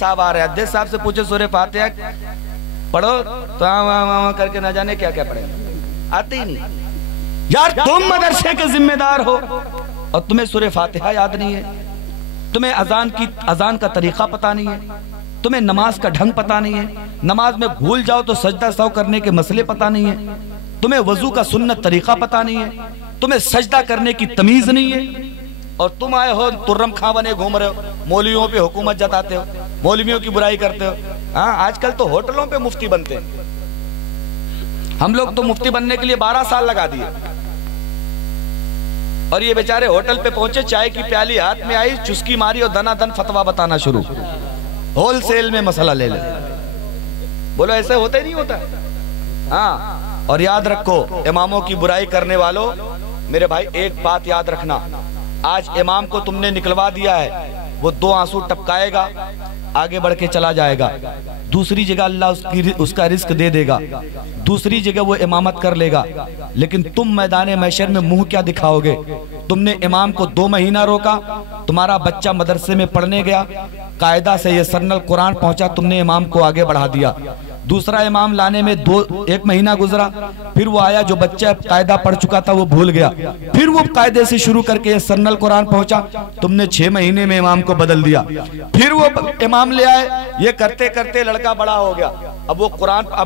साहब आ रहे हैं, अध्यक्ष साहब से पूछे सूरह फातिहा पढ़ो तो वहाँ करके ना जाने क्या क्या पढ़ेगा, आते ही नहीं। यार तुम मदरसे के जिम्मेदार हो और तुम्हें सूरह फातिहा याद नहीं है, तुम्हें अजान का तरीका पता नहीं है, तुम्हें नमाज का ढंग पता नहीं है, नमाज में भूल जाओ तो सजदा सौ करने के मसले पता नहीं है, तुम्हें वजू का सुन्नत तरीका पता नहीं है, तुम्हें सजदा करने की तमीज नहीं है, और तुम आए हो तुर्रम खां बने घूम रहे हो, मौलवियों पे हुकूमत जताते हो, मौलवियों की बुराई करते हो। हाँ, आजकल तो होटलों पे मुफ्ती बनते हैं। हम लोग तो मुफ्ती बनने के लिए 12 साल लगा दिए, और ये बेचारे होटल पे पहुंचे, चाय की प्याली हाथ में आई, चुस्की मारी और दनादन फतवा बताना शुरू, होलसेल में मसला ले ले। बोलो ऐसे होता ही नहीं होता। हाँ, और याद रखो इमामों की बुराई करने वालों, मेरे भाई एक बात याद रखना, आज इमाम को तुमने निकलवा दिया है, वो 2 आंसू टपकाएगा, आगे बढ़ के चला जाएगा, दूसरी जगह अल्लाह उसका रिस्क दे देगा, दूसरी जगह वो इमामत कर लेगा, लेकिन तुम मैदान महशर में मुंह क्या दिखाओगे? तुमने इमाम को 2 महीना रोका, तुम्हारा बच्चा मदरसे में पढ़ने गया, कायदा से ये सरनल कुरान पहुंचा, तुमने इमाम को आगे बढ़ा दिया, दूसरा इमाम लाने में 1 महीना गुजरा, फिर वो आया, जो बच्चा कायदा पढ़ चुका था वो भूल गया, फिर वो कायदे से शुरू करके ये सरनल कुरान पहुंचा, तुमने 6 महीने में इमाम को बदल दिया, फिर वो इमाम ले आए, ये करते करते लड़का बड़ा हो गया, अब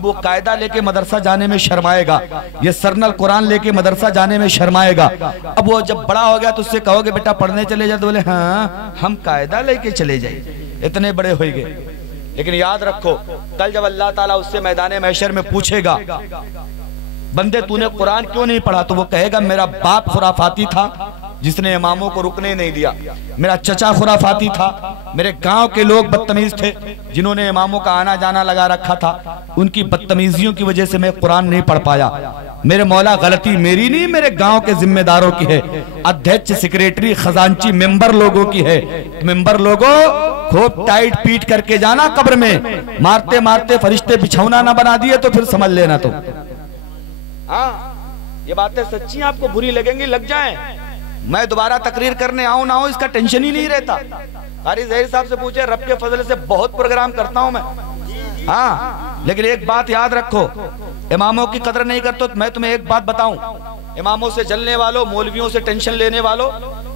वो कायदा लेके मदरसा जाने में शर्माएगा, ये सरनल कुरान लेके मदरसा जाने में शर्माएगा। अब वो जब बड़ा हो गया तो उससे कहोगे बेटा पढ़ने चले जाए, तो बोले हाँ हम कायदा लेके चले जाए, इतने बड़े हो गए। लेकिन याद रखो, कल जब अल्लाह ताला उससे मैदान महशर में पूछेगा, बंदे तूने कुरान क्यों नहीं पढ़ा, तो वो कहेगा मेरा बाप खुराफाती था जिसने इमामों को रुकने नहीं दिया, मेरा चचा खुराफाती था, मेरे गांव के लोग बदतमीज थे जिन्होंने इमामों का आना जाना लगा रखा था, उनकी बदतमीजियों की वजह से मैं कुरान नहीं पढ़ पाया। मेरे मौला गलती मेरी नहीं, मेरे गांव के जिम्मेदारों की है, अध्यक्ष सेक्रेटरी खजांची मेंबर लोगों की है। मेंबर लोगों खूब टाइट पीट करके जाना, कब्र में मारते मारते फरिश्ते बिछौना ना बना दिए तो फिर समझ लेना। तो हाँ, ये बातें सच्ची आपको बुरी लगेंगी, लग जाएं। मैं दोबारा तकरीर करने आऊं ना हो इसका टेंशन ही नहीं रहता। कारी ज़हीर साहब से पूछे, रब के फजल से बहुत प्रोग्राम करता हूं मैं। हाँ, लेकिन एक बात याद रखो, इमामों की कदर नहीं करते तो मैं तुम्हें एक बात बताऊं, इमामों से जलने वालों, मौलवियों से टेंशन लेने वालों,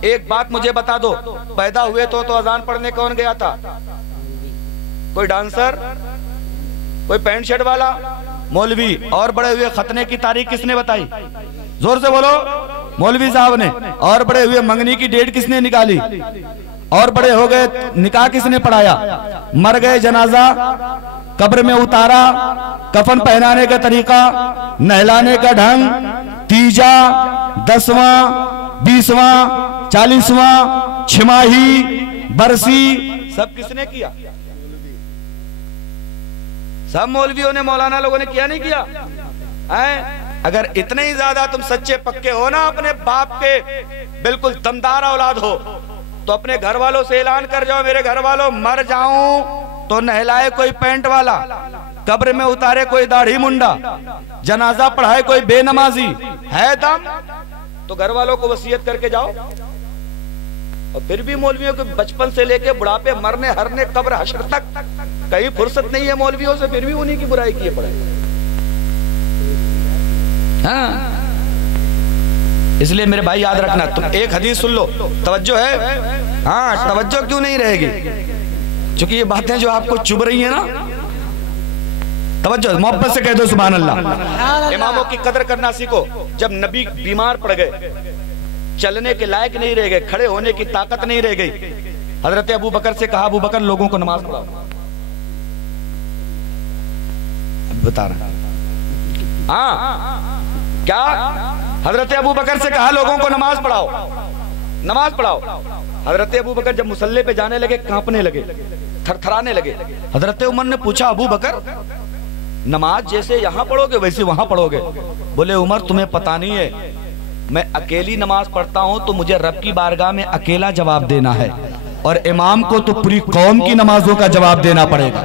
एक बात मुझे बता दो, पैदा हुए तो अजान पढ़ने कौन गया था? कोई डांसर, कोई पैंट शर्ट वाला, मौलवी। और बड़े हुए खतने की तारीख किसने बताई? जोर से बोलो, मौलवी साहब ने। और बड़े हुए मंगनी की डेट किसने निकाली? और बड़े हो गए निकाह किसने पढ़ाया? मर गए जनाजा कब्र में उतारा, कफन पहनाने का तरीका, नहलाने का ढंग, तीजा, 10वां, 20वां, 40वां, छिमाही, बरसी, सब किसने किया? सब मौलवियों ने, मौलाना लोगों ने किया, नहीं किया? अगर इतने ही ज्यादा तुम सच्चे पक्के हो ना, अपने बाप के बिल्कुल दमदार औलाद हो, तो अपने घर वालों से ऐलान कर जाओ, मेरे घर वालों मर जाऊं तो नहलाए कोई पैंट वाला, कब्र में उतारे कोई दाढ़ी मुंडा, जनाजा पढ़ाए कोई बेनमाजी, है दम तो घर वालों को वसीयत करके जाओ। और फिर भी मौलवियों के बचपन से लेके बुढ़ापे, मरने हरने, कब्र हश्र तक कहीं फुर्सत नहीं है मौलवियों से, फिर भी उन्हीं की बुराई किए पड़े। हाँ, इसलिए मेरे भाई याद रखना, तुम एक हदीस सुन लो, तवज्जो है? हाँ, तवज्जो क्यों नहीं रहेगी? क्योंकि ये बातें जो आपको चुभ रही है ना, तवज्जो, मोहब्बत से कह दो सुभान अल्लाह। इमामों की कदर करना सीखो। जब नबी बीमार पड़ गए, चलने के लायक नहीं रह गए, खड़े होने की ताकत नहीं रह गई, हजरत अबू बकर से कहा, अबू बकर लोगों को नमाज पढ़ाओ। बता रहा, हाँ क्या? हजरत अबू बकर से कहा लोगों को नमाज पढ़ाओ, नमाज पढ़ाओ। हजरत अबू बकर जब मुसल्ले पे जाने लगे, कांपने लगे, थरथराने लगे। हजरत उमर ने पूछा, अबू बकर नमाज जैसे यहाँ पढ़ोगे वैसे वहां पढ़ोगे? बोले, उमर तुम्हें पता नहीं है, मैं अकेली नमाज पढ़ता हूँ तो मुझे रब की बारगाह में अकेला जवाब देना है, और इमाम को तो पूरी कौम की नमाजों का जवाब देना पड़ेगा।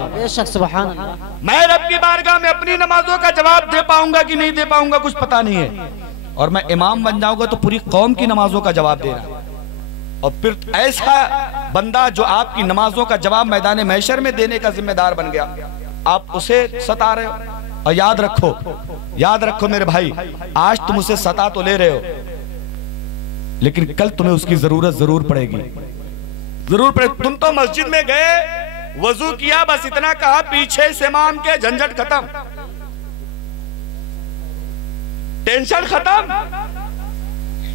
मैं रब की बारगाह में अपनी नमाजों का जवाब दे पाऊंगा कि नहीं दे पाऊंगा कुछ पता नहीं है, और मैं इमाम बन जाऊंगा तो पूरी कौम की नमाजों का जवाब देना। और फिर ऐसा बंदा जो आपकी नमाजों का जवाब मैदान महशर में देने का जिम्मेदार बन गया, आप उसे सता रहे हो। और याद रखो मेरे भाई, आज तुम उसे सता तो ले रहे हो, लेकिन कल तुम्हें उसकी जरूरत जरूर पड़ेगी, जरूर पड़ेगी। तुम तो मस्जिद में गए, वजू किया, बस इतना कहा, पीछे से इमाम के झंझट खत्म, टेंशन खत्म।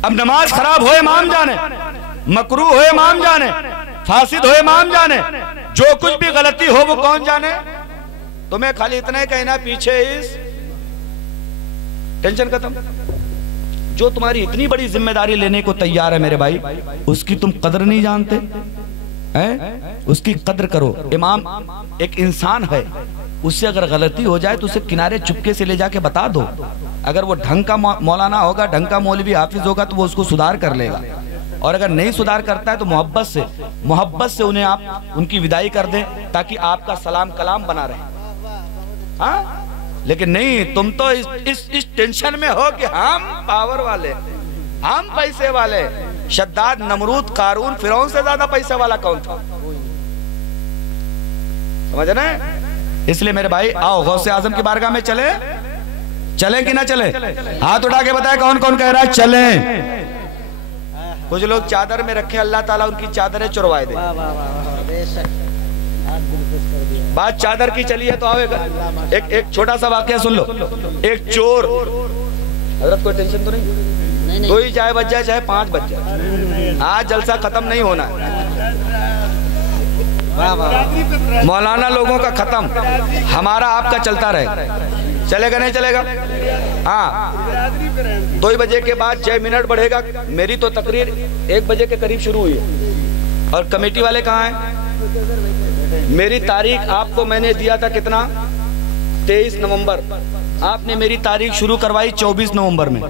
अब नमाज खराब हो इमाम जाने, मकरूह हो इमाम जाने, फासिद हो इमाम जाने, जो कुछ भी गलती हो वो कौन जाने, तुम्हें खाली इतना ही कहना पीछे इस, टेंशन खत्म। जो तुम्हारी इतनी बड़ी जिम्मेदारी लेने को तैयार है मेरे भाई, उसकी तुम कदर नहीं जानते हैं? उसकी कदर करो। इमाम एक इंसान है, उससे अगर गलती हो जाए तो उसे किनारे चुपके से ले जाके बता दो। अगर वो ढंग का मौलाना होगा, ढंग का मौलवी हाफिज होगा, तो वो उसको सुधार कर लेगा। और अगर नहीं सुधार करता है तो मोहब्बत से उन्हें आप उनकी विदाई कर दें, ताकि आपका सलाम कलाम बना रहे। हाँ, लेकिन नहीं, तुम तो इस टेंशन में हो कि हम पावर वाले, हम पैसे वाले। शद्दाद, नमरूद, कारून, फिरौन से ज्यादा पैसे वाला कौन था? समझ रहे? इसलिए मेरे भाई आओ गौसे आजम की बारगाह में चले कि ना चले? हाथ उठा के बताए कौन कौन कह रहा है चले। कुछ लोग चादर में रखे, अल्लाह ताला उनकी चादरें चुरवाए दे। बात चादर की चली है तो आओ एक छोटा सा वाकया सुन लो। एक चोर, हजरत कोई टेंशन तो नहीं, कोई चाहे बच जाए चाहे 5 बज जाए, आज जलसा खत्म नहीं होना है। मौलाना लोगों का खत्म, हमारा आपका चलता रहे। चलेगा नहीं चलेगा? हाँ, 2 बजे के बाद 6 मिनट बढ़ेगा। मेरी तो तकरीर 1 बजे के करीब शुरू हुई है। और कमेटी वाले कहाँ हैं? मेरी तारीख आपको मैंने दिया था कितना? 23 नवंबर। आपने मेरी तारीख शुरू करवाई 24 नवंबर में।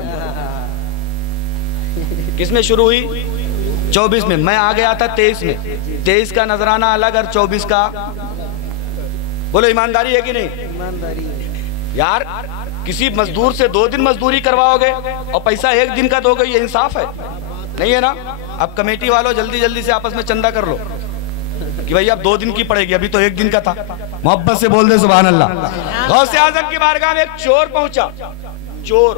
किसमें शुरू हुई? 24 में। मैं आ गया था 23 में। 23 का नजराना अलग और 24 का, बोलो ईमानदारी है कि नहीं? ईमानदारी है यार। किसी मजदूर से 2 दिन मजदूरी करवाओगे और पैसा 1 दिन का दोगे, ये इंसाफ है? नहीं है ना? अब कमेटी वालों जल्दी जल्दी से आपस में चंदा कर लो कि भाई अब 2 दिन की पड़ेगी, अभी तो 1 दिन का था। मोहब्बत से बोल दे सुभान अल्लाह। गौसे आजम की बारगाह में एक चोर पहुंचा। चोर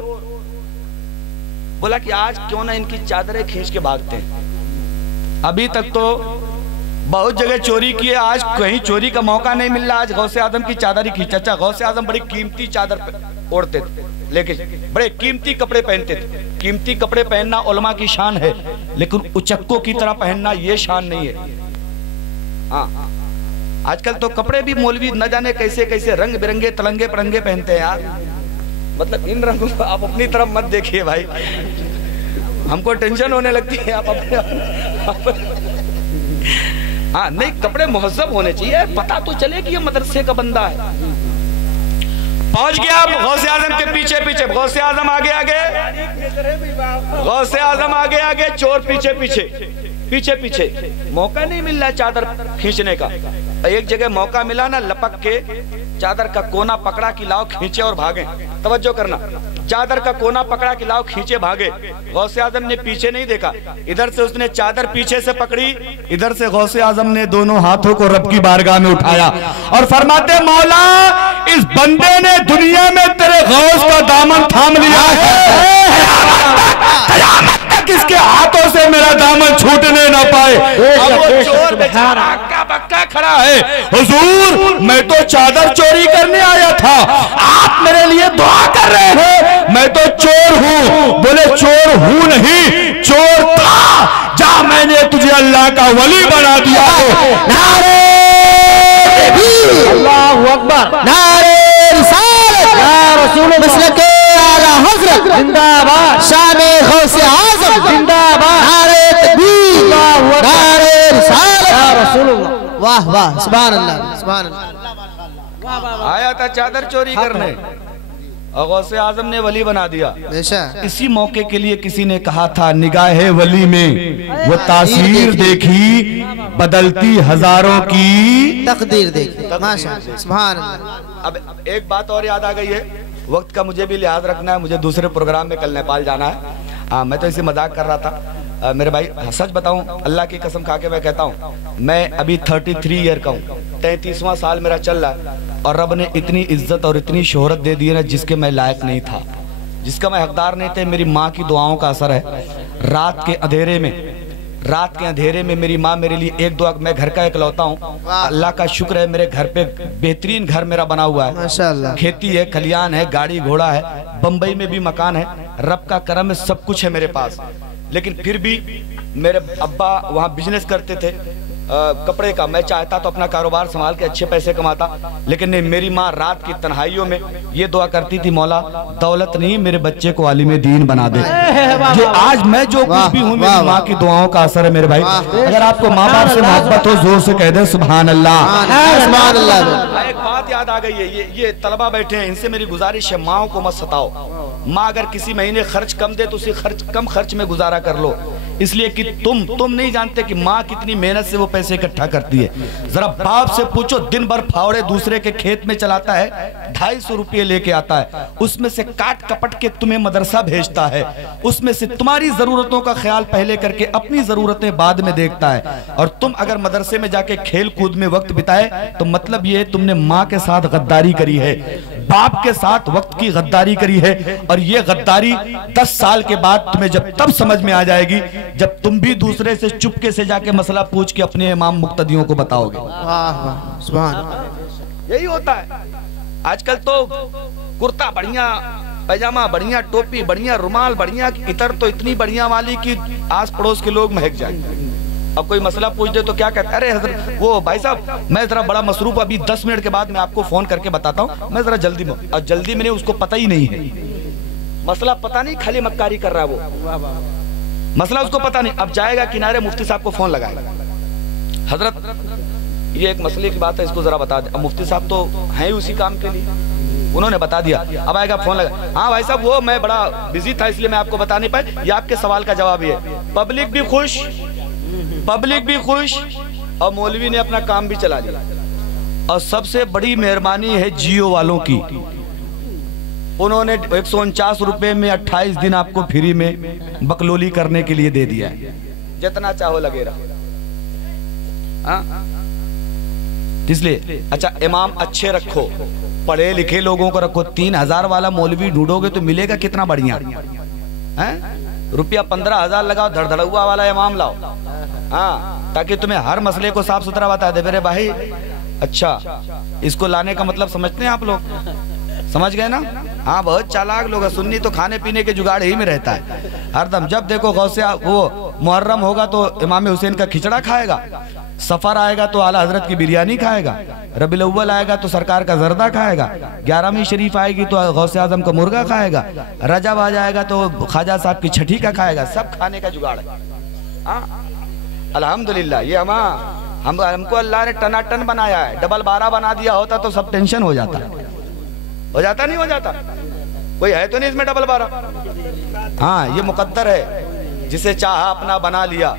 बोला कि आज क्यों ना इनकी चादरें खींच के भागते हैं। अभी तक तो बहुत जगह चोरी की है, आज कहीं चोरी का मौका नहीं मिल रहा। आज गौसे आजम की चादर ही खींचा। अच्छा, गौसे आजम बड़ी कीमती चादर ओढ़ते थे, लेकिन बड़े कीमती कपड़े पहनते थे। कीमती कपड़े पहनना उलमा की शान है, लेकिन उचक्कों की तरह पहनना ये शान नहीं है। हाँ, आजकल तो कपड़े भी मौलवी न जाने कैसे कैसे रंग बिरंगे तलंगे परंगे पहनते हैं यार। मतलब इन रंगों को आप अपनी तरफ मत देखिए भाई, हमको टेंशन होने लगती है। आप अपने हाँ नहीं, कपड़े मुहज्जब होने चाहिए, पता तो चले कि ये मदरसे का बंदा है। पहुंच गया गौसे आजम के पीछे पीछे। गौसे आजम आगे आगे, गौसे आजम आगे आगे, चोर पीछे पीछे पीछे पीछे। मौका नहीं मिल रहा चादर खींचने का। एक जगह मौका मिला ना, लपक के चादर का कोना पकड़ा कि लाओ खींचे और भागे। तवज्जो करना, चादर का कोना पकड़ा कि लाओ खींचे भागे। गौसे आजम ने पीछे नहीं देखा, इधर से उसने चादर पीछे से पकड़ी, इधर से गौसे आजम ने दोनों हाथों को रब की बारगाह में उठाया और फरमाते, मौला इस बंदे ने दुनिया में तेरे गौस का दामन थाम लिया है, किसके हाथों से मेरा दामन छूटने ना पाए। अब वो चोर बेचारा हक्का बक्का खड़ा है, हुजूर मैं तो चादर चोरी करने आया था, आप मेरे लिए दुआ कर रहे हैं, मैं तो चोर हूँ। बोले चोर हूँ नहीं, चोर था, जा मैंने तुझे अल्लाह का वली बना दिया है। नारे अल्लाहू अकबर, नारे रिसालत, या रसूल मसलके आला हज़रत जिंदाबाद, शाने गौसे आज़म जिंदाबाद, नारे तकबीर, नारे रिसालत, या रसूलुल्लाह। वाह वाह, सुभान अल्लाह, सुभान अल्लाह। आया था चादर चोरी करने और गौसे आजम ने वली बना दिया। इसी मौके के लिए किसी ने कहा था, निगाहे वली में वो तासीर देखी, बदलती हजारों की तकदीर देखी। माशाअल्लाह, सुभान अल्लाह। अब एक बात और याद आ गई है, वक्त का मुझे भी लिहाज रखना है, मुझे दूसरे प्रोग्राम में कल नेपाल जाना है। हाँ, मैं तो इसे मजाक कर रहा था। मेरे भाई सच बताऊं, अल्लाह की कसम खा के मैं कहता हूं, मैं अभी 33 ईयर का हूं, 33वां साल मेरा चल रहा है, और रब ने इतनी इज्जत और इतनी शोहरत दे दी है ना, जिसके मैं लायक नहीं था, जिसका मैं हकदार नहीं थे। मेरी माँ की दुआओं का असर है। रात के अंधेरे में मेरी माँ मेरे लिए एक दुआ, मैं घर का इकलौता हूँ, अल्लाह का शुक्र है मेरे घर पे बेहतरीन घर मेरा बना हुआ है, माशाअल्लाह। खेती है, खलियान है, गाड़ी घोड़ा है, बम्बई में भी मकान है, रब का करम है, सब कुछ है मेरे पास। लेकिन फिर भी मेरे अब्बा वहाँ बिजनेस करते थे कपड़े का, मैं चाहता तो अपना कारोबार संभाल के अच्छे पैसे कमाता, लेकिन नहीं, मेरी माँ रात की तन्हाइयों में ये दुआ करती थी, मौला दौलत नहीं मेरे बच्चे को आलिम दीन बना दे। जो आज मैं जो कुछ भी हूँ मेरी माँ की दुआओं का असर है मेरे भाई। अगर आपको माँ बाप से मोहब्बत हो जोर से कह दे सुभान अल्लाह। एक बात याद आ गई है, ये तलबा बैठे हैं, इनसे मेरी गुजारिश है, माँ को मत सताओ। माँ अगर किसी महीने खर्च कम दे तो उसी कम खर्च में गुजारा कर लो, इसलिए कि तुम नहीं जानते कि माँ कितनी मेहनत से वो पैसे इकट्ठा करती है। जरा बाप से पूछो, दिन भर फावड़े दूसरे के खेत में चलाता है, 250 रुपये लेके आता है, उसमें से काट कपट के तुम्हें मदरसा भेजता है, उसमें से तुम्हारी जरूरतों का ख्याल पहले करके अपनी जरूरतें बाद में देखता है। और तुम अगर मदरसे में जाके खेल कूद में वक्त बिताए तो मतलब ये तुमने माँ के साथ गद्दारी करी है, बाप के साथ वक्त की गद्दारी करी है। और ये गद्दारी 10 साल के बाद तुम्हें जब तब समझ में आ जाएगी जब तुम भी दूसरे से चुपके से जाके मसला पूछ के अपने इमाम मुक्तदियों को बताओगे। यही होता है आजकल तो, कुर्ता बढ़िया, पैजामा बढ़िया, टोपी बढ़िया, रुमाल बढ़िया, इतर तो इतनी बढ़िया वाली कि आस पड़ोस के लोग महक जाए। अब कोई मसला पूछ दे तो क्या कहते, अरे हजरत वो भाई साहब मैं जरा बड़ा मसरूफ, अभी 10 मिनट के बाद मैं आपको फोन करके बताता हूँ, मैं जरा जल्दी में। और जल्दी में नहीं, उसको पता ही नहीं है मसला, पता नहीं, खाली मक्कारी कर रहा है वो, मसला उसको पता नहीं। अब जाएगा किनारे, मुफ्ती साहब को फोन लगाएगा, हजरत ये एक मसले की बात है, इसको जरा बता दे। अब मुफ्ती साहब तो हैं ही उसी काम के लिए, उन्होंने बता दिया। अब आएगा फोन लगा, हाँ भाई साहब वो मैं बड़ा बिजी था इसलिए मैं आपको बता नहीं पाया, ये आपके सवाल का जवाब है। पब्लिक भी खुश और मौलवी ने अपना काम भी चला लिया। और सबसे बड़ी मेहरबानी है जियो वालों की, उन्होंने 149 रुपए में 28 दिन आपको फ्री में बकलोली करने के लिए दे दिया है, जितना चाहो लगे रहा। इसलिए अच्छा इमाम अच्छे रखो, पढ़े लिखे लोगों को रखो। 3000 वाला मौलवी ढूंढोगे तो मिलेगा कितना बढ़िया है, रुपया 15,000 लगाओ, धड़धड़ुआ वाला इमाम लाओ, हाँ, ताकि तुम्हें हर मसले को साफ सुथरा बता दे। मेरे भाई अच्छा, इसको लाने का मतलब समझते हैं आप लोग, समझ गए ना? हाँ, बहुत चालाक लोग हैं। सुन्नी तो खाने पीने के जुगाड़ ही में रहता है हरदम। जब देखो गौसे, वो मुहर्रम होगा तो इमाम हुसैन का खिचड़ा खाएगा, सफर आएगा तो आला हजरत की बिरयानी खाएगा, रबीउल अव्वल आएगा तो सरकार का जर्दा खाएगा, 11वीं शरीफ आएगी तो गौसे आजम का मुर्गा खाएगा, रजब आ जाएगा तो ख्वाजा साहब की छठी का खाएगा। सब खाने का जुगाड़ है। अल्हम्दुलिल्लाह, ये हमको अल्लाह ने टनाटन बनाया है। डबल 12 बना दिया होता तो सब टेंशन हो जाता, नहीं हो जाता। कोई है तो नहीं इसमें डबल 12। हाँ, ये मुकद्दर है, जिसे चाहा अपना बना लिया,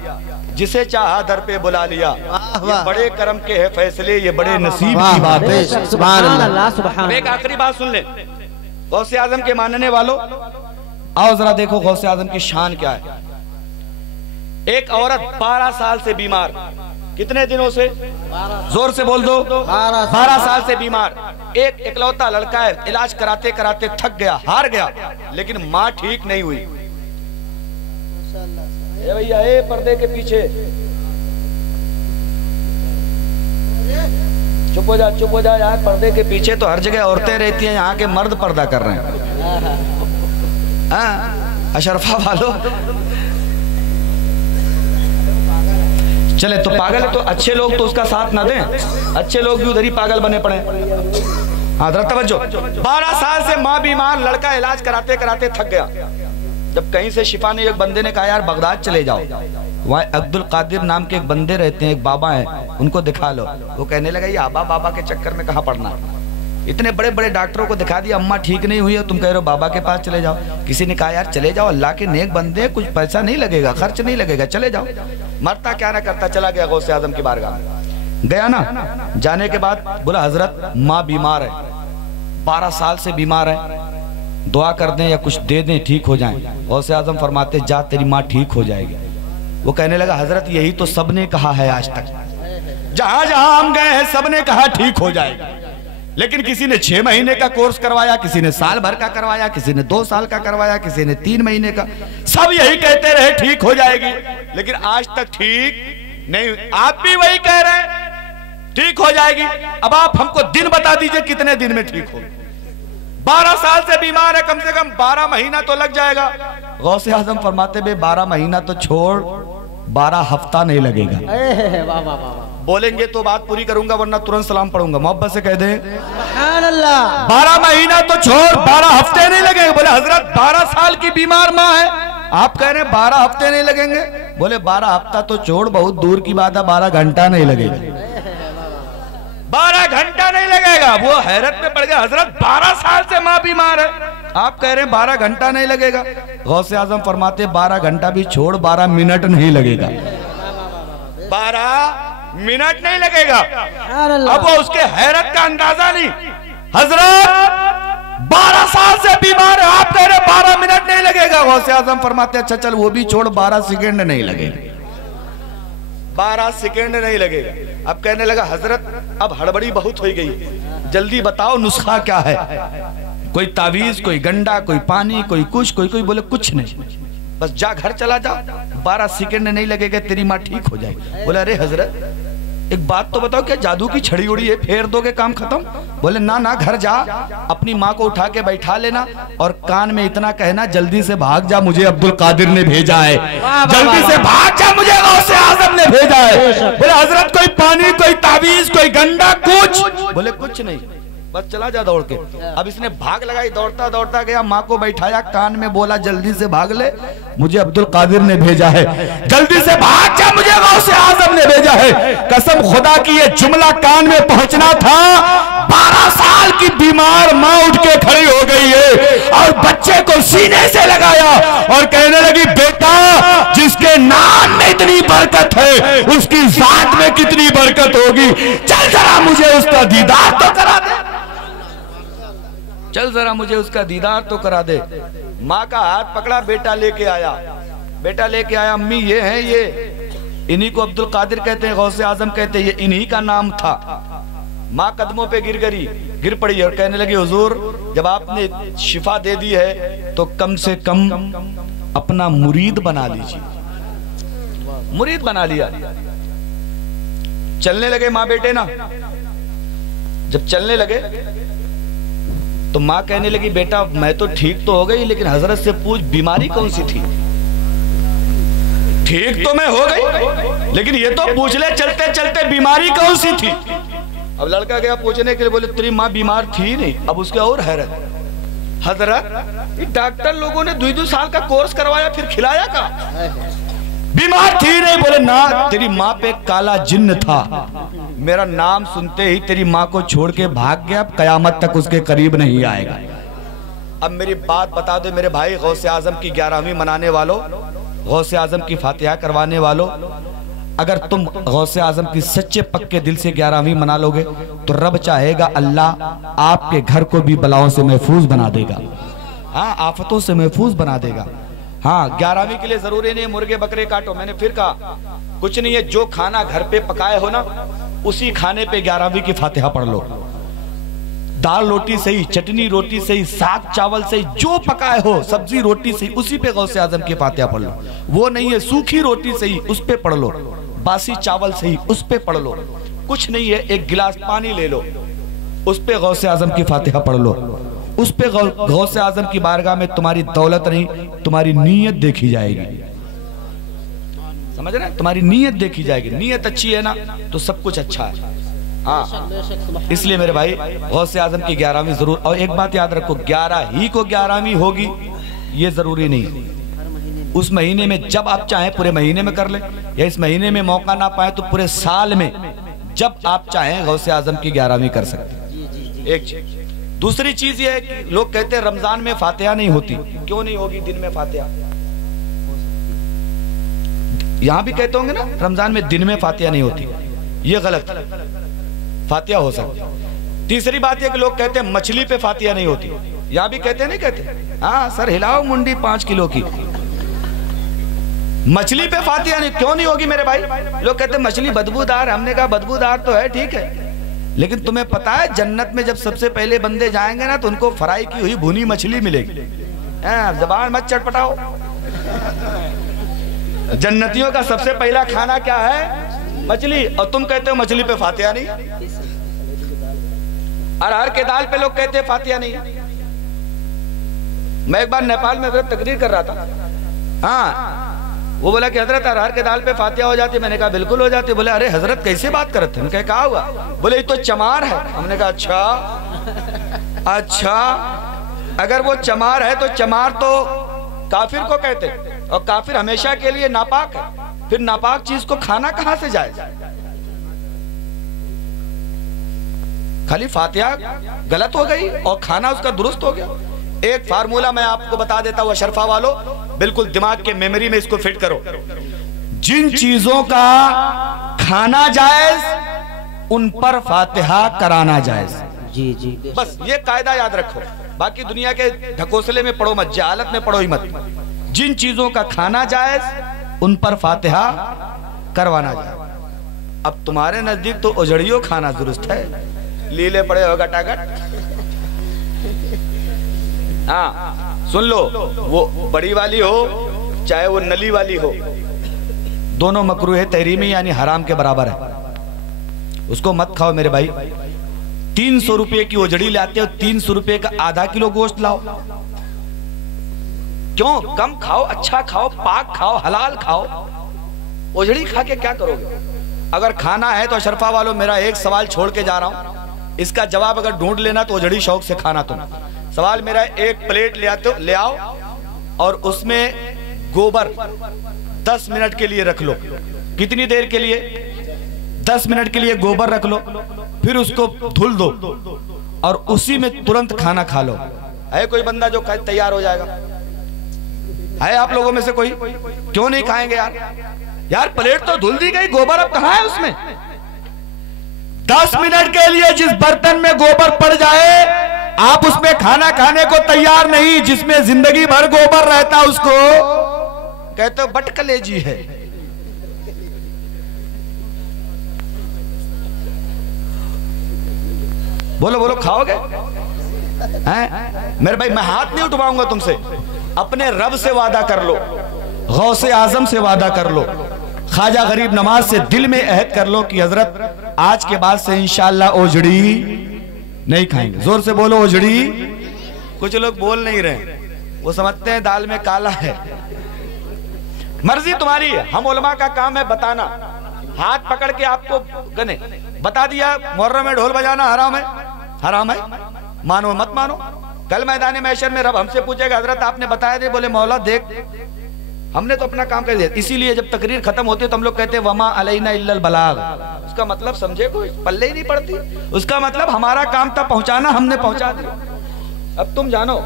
जिसे चाहा दर पे बुला लिया। ये बड़े करम के है फैसले, ये बड़े नसीब की बात है। सुभान अल्लाह। एक आखिरी बात सुन ले, गौसे आजम के मानने वालों, आओ जरा देखो गौसे आजम की शान क्या है। एक औरत 12 साल से बीमार, कितने दिनों से, जोर से बोल दो, 12 साल से बीमार। एक इकलौता लड़का है, इलाज कराते कराते थक गया, हार गया, लेकिन माँ ठीक नहीं हुई। भैया पर्दे के पीछे चुप हो जा यार, पर्दे के पीछे तो हर जगह औरतें रहती हैं, यहाँ के मर्द पर्दा कर रहे हैं। हाँ, अशरफा वालों, चले तो पागल है तो अच्छे लोग तो उसका साथ ना दें, अच्छे लोग भी उधर ही पागल बने पड़े। हाँ जरा तवज्जो, 12 साल से माँ बीमार, लड़का इलाज कराते कराते थक गया। जब कहीं से शिफा ने, एक बंदे ने कहा यार बगदाद चले जाओ, वहाँ अब्दुल कादिर नाम के एक बंदे रहते हैं, एक बाबा हैं, उनको दिखा लो। वो कहने लगा ये आबा बाबा के चक्कर में कहाँ पड़ना, इतने बड़े बड़े डॉक्टरों को दिखा दिया, अम्मा ठीक नहीं हुई है, तुम कह रहे हो बाबा के पास चले जाओ। किसी ने कहा यार चले जाओ, अल्लाह के नेक बंदे, कुछ पैसा नहीं लगेगा, खर्च नहीं लगेगा, चले जाओ। मरता क्या ना करता, चला गया गौसे आजम की बारगाह में। गया ना, जाने के बाद बोला हजरत माँ बीमार है, 12 साल से बीमार है, दुआ कर दें या कुछ दे दें ठीक हो जाए। गौसे आजम फरमाते जा तेरी माँ ठीक हो जाएगी। वो कहने लगा हजरत यही तो सबने कहा है आज तक, जहां जहां हम गए हैं सबने कहा ठीक हो जाएगा, लेकिन किसी ने 6 महीने का कोर्स करवाया, किसी ने साल भर का करवाया, किसी ने 2 साल का करवाया, किसी ने 3 महीने का, सब यही कहते रहे ठीक हो जाएगी, लेकिन आज तक ठीक नहीं। आप भी वही कह रहे हैं ठीक हो जाएगी। अब आप हमको दिन बता दीजिए कितने दिन में ठीक हो। 12 साल से बीमार है, कम से कम 12 महीना तो लग जाएगा। गौसे आजम फरमाते बे 12 महीना तो छोड़, 12 हफ्ता नहीं लगेगा। बोलेंगे तो बात पूरी करूंगा, वरना तुरंत सलाम पढ़ूंगा। मोहब्बत से कह दे सुभान अल्लाह। 12 महीना तो छोड़, 12 हफ्ते नहीं लगेंगे। बोले हजरत 12 साल की बीमार माँ है, आप कह रहे हैं 12 हफ्ते नहीं लगेंगे। बोले 12 हफ्ता तो छोड़, बहुत दूर की बात है, 12 घंटा नहीं लगेगा। 12 घंटा नहीं लगेगा। वो हैरत में पड़ गया, हजरत 12 साल से माँ बीमार है, आप कह रहे हैं 12 घंटा नहीं लगेगा। गौसे आजम फरमाते 12 घंटा भी छोड़, 12 मिनट नहीं लगेगा। 12 मिनट नहीं लगेगा। अब वो उसके हैरत का अंदाजा नहीं। हजरत 12 साल से बीमार है, आप कह रहे 12 मिनट नहीं लगेगा। गौसे आजम फरमाते अच्छा चल वो भी छोड़, 12 सेकेंड नहीं लगेगा। 12 सेकेंड नहीं लगेगा। अब कहने लगा हजरत अब हड़बड़ी बहुत हो गई, जल्दी बताओ नुस्खा क्या है, कोई तावीज, कोई गंडा, कोई पानी, कोई कुछ, कोई बोले कुछ नहीं, बस जा घर चला जा, 12 सेकेंड नहीं लगेगा, तेरी माँ ठीक हो जाएगी। बोले अरे हजरत एक बात तो बताओ, क्या जादू की छड़ी उड़ी है, फेर दोगे काम खत्म? बोले ना ना, घर जा, अपनी माँ को उठा के बैठा लेना और कान में इतना कहना जल्दी से भाग जा, मुझे अब्दुल कादिर ने भेजा है, जल्दी से भाग जा, मुझे गौसे आजम ने भेजा है। बोले हजरत कोई पानी, कोई तावीज, कोई गंडा, कुछ? बोले कुछ नहीं, बस चला जा दौड़ के। अब इसने भाग लगाई, दौड़ता दौड़ता गया, माँ को बैठाया, कान में बोला जल्दी से भाग ले, मुझे अब्दुल कादिर ने भेजा है, जल्दी से भाग जा, मुझे गौसे आजम ने भेजा है। कसम खुदा की ये जुमला कान में पहुंचना था, 12 साल की बीमार माँ उठ के खड़ी हो गई है और बच्चे को सीने से लगाया और कहने लगी बेटा जिसके नाम में इतनी बरकत है उसकी जात में कितनी बरकत होगी, चल जरा मुझे उसका दीदार तो करा दे, चल जरा मुझे उसका दीदार तो करा दे। माँ का हाथ पकड़ा, बेटा लेके आया, बेटा लेके आया, अम्मी ये है, ये इन्हीं को अब्दुल कादिर कहते हैं, गौसे आजम कहते हैं, ये इन्हीं का नाम था। माँ कदमों पे गिर पड़ी और कहने लगी हुजूर जब आपने शिफा दे दी है तो कम से कम अपना मुरीद बना लीजिए। मुरीद बना लिया। चलने लगे माँ बेटे ना, जब चलने लगे तो माँ कहने लगी बेटा मैं तो ठीक तो हो गई, लेकिन हजरत से पूछ बीमारी कौन सी थी। ठीक तो मैं हो गई, लेकिन ये तो पूछ ले चलते चलते बीमारी कौन सी थी। अब लड़का गया पूछने के लिए, बोले तेरी माँ बीमार थी नहीं। अब उसके और हैरत, हजरत डॉक्टर लोगों ने 2-2 साल का कोर्स करवाया फिर खिलाया का, बीमार थी नहीं। बोले ना, तेरी माँ पे काला जिन्न था, मेरा नाम सुनते ही तेरी माँ को छोड़ के भाग गया, अब कयामत तक उसके करीब नहीं आएगा। अब मेरी बात बता दो मेरे भाई, गौसे आजम की 11वीं मनाने वालों, गौसे आजम की फातिहा करवाने वालों, अगर तुम गौसे आजम की सच्चे पक्के दिल से 11वीं मना लोगे तो रब चाहेगा अल्लाह आपके घर को भी बलाओं से महफूज बना देगा, हाँ आफतों से महफूज बना देगा। हाँ 11वीं के लिए जरूरी नहीं मुर्गे बकरे काटो, मैंने फिर कहा कुछ नहीं है, जो खाना घर पे पकाए हो ना उसी खाने पे 11वीं की फातिहा पढ़ लो। दाल रोटी सही, चटनी रोटी सही, साग चावल सही, जो पकाए हो सब्जी रोटी सही, उसी पे गौसे आजम की फातिहा पढ़ लो। वो नहीं है सूखी रोटी सही उस पे पढ़ लो, बासी चावल सही उस पे पढ़ लो, कुछ नहीं है एक गिलास पानी ले लो उस पे गौसे आजम की फातिहा पढ़ लो। उस पे गौसे आजम की बारगाह में तुम्हारी दौलत नहीं तुम्हारी नीयत देखी जाएगी, समझ रहे हैं, तुम्हारी नीयत देखी जाएगी। नीयत अच्छी है ना तो सब कुछ अच्छा है। हाँ इसलिए मेरे भाई गौसे आजम की 11वीं जरूर। और एक बात याद रखो, 11 ही को 11वीं होगी ये जरूरी नहीं, उस महीने में जब आप चाहें पूरे महीने में कर ले, या इस महीने में मौका ना पाए तो पूरे साल में जब आप चाहें गौसे आजम की 11वीं कर सकते। एक चीज, दूसरी चीज ये है कि लोग कहते हैं रमजान में फातिहा नहीं होती, क्यों नहीं होगी? दिन में फातिहा, यहां भी कहते होंगे ना रमजान में दिन में फातिहा नहीं होती, ये गलत, फातिहा हो सकती। तीसरी बात यह कि लोग कहते हैं मछली पे फातिहा नहीं होती, यहां भी कहते नहीं कहते? हाँ सर हिलाओ मुंडी 5 किलो की, मछली पे फातिहा नहीं क्यों नहीं होगी मेरे भाई? लोग कहते हैं मछली बदबूदार, हमने कहा बदबूदार तो है, ठीक है, लेकिन तुम्हें पता है जन्नत में जब सबसे पहले बंदे जाएंगे ना तो उनको फ्राई की हुई भुनी मछली मिलेगी। जबान मत चटपटाओ। जन्नतियों का सबसे पहला खाना क्या है? मछली। और तुम कहते हो मछली पे फातिहा नहीं। अरहर के दाल पे लोग कहते हैं फातिहा नहीं। मैं एक बार नेपाल में तकरीर कर रहा था, हाँ, वो बोला कि हजरत अरहर के दाल पे फातिहा हो जाती है। मैंने कहा बिल्कुल हो जाती है। बोले अरे हजरत कैसे बात करते हैं? हमने कहा हुआ? बोले ये तो चमार है। हमने कहा अच्छा, अगर वो चमार है तो चमार तो काफिर को कहते हैं, और काफिर हमेशा के लिए नापाक है, फिर नापाक चीज को खाना कहां से जाए? खाली फातिहा गलत हो गई और खाना उसका दुरुस्त हो गया। एक फार्मूला मैं आपको बता देता हूं अशरफा वालों, बिल्कुल दिमाग के मेमोरी में इसको फिट करो। जिन चीजों का खाना जायज उन पर फातिहा कराना जायज। जी जी, बस ये कायदा याद रखो, बाकी दुनिया के ढकोसले में पढ़ो मत, जहालत में पढ़ो ही मत। जिन चीजों का खाना जायज उन पर फातिहा करवाना जायज। अब तुम्हारे नजदीक तो उजड़ियों खाना दुरुस्त है, लीले पड़े हो गटागट। हाँ सुन लो, वो बड़ी वाली हो चाहे वो नली वाली हो, दोनों मकरूह तहरीमी यानी हराम के बराबर है। उसको मत खाओ मेरे भाई। 300 रुपए की ओजड़ी लाते हो, 300 रुपए का आधा किलो गोश्त लाओ। क्यों? कम खाओ, अच्छा खाओ, पाक खाओ, हलाल खाओ। ओजड़ी खा के क्या करोगे? अगर खाना है तो अशरफा वालों मेरा एक सवाल छोड़ के जा रहा हूं, इसका जवाब अगर ढूंढ लेना तो ओजड़ी शौक से खाना। तुम सवाल मेरा, एक प्लेट ले आओ और उसमें गोबर 10 मिनट के लिए रख लो। कितनी देर के लिए? 10 मिनट के लिए गोबर रख लो, फिर उसको धुल दो और उसी में तुरंत खाना खा लो। है कोई बंदा जो तैयार हो जाएगा? है आप लोगों में से कोई? क्यों नहीं खाएंगे यार? यार प्लेट तो धुल दी गई, गोबर अब कहां है उसमें? 10 मिनट के लिए जिस बर्तन में गोबर पड़ जाए आप उसमें खाना खाने को तैयार नहीं। जिसमें जिंदगी भर गोबर रहता उसको कहते हो बटकलेजी है। बोलो बोलो, खाओगे? हैं? मेरे भाई मैं हाथ नहीं उठवाऊंगा तुमसे। अपने रब से वादा कर लो, गौसे आजम से वादा कर लो, ख्वाजा गरीब नवाज से दिल में अहद कर लो कि हजरत आज के बाद से इंशाअल्लाह ओजड़ी नहीं खाएंगे। जोर से बोलो ओजड़ी। कुछ लोग बोल नहीं रहे, वो समझते हैं दाल में काला है। मर्जी तुम्हारी है, हम उलमा का काम है बताना। हाथ पकड़ के आपको गने बता दिया मुहर्रम में ढोल बजाना हराम है, हराम है, मानो मत मानो। कल मैदान महशर में रब हमसे पूछेगा हजरत आपने बताया थे? बोले मौला देख हमने तो अपना काम कर दिया। इसीलिए जब तकरीर खत्म होती है तो हम लोग कहते हैं वमा अलैना इल्लल बलाग। उसका मतलब समझे कोई? पल्ले ही नहीं पड़ती। उसका मतलब हमारा काम था पहुंचाना, हमने पहुंचा दिया, अब तुम जानो।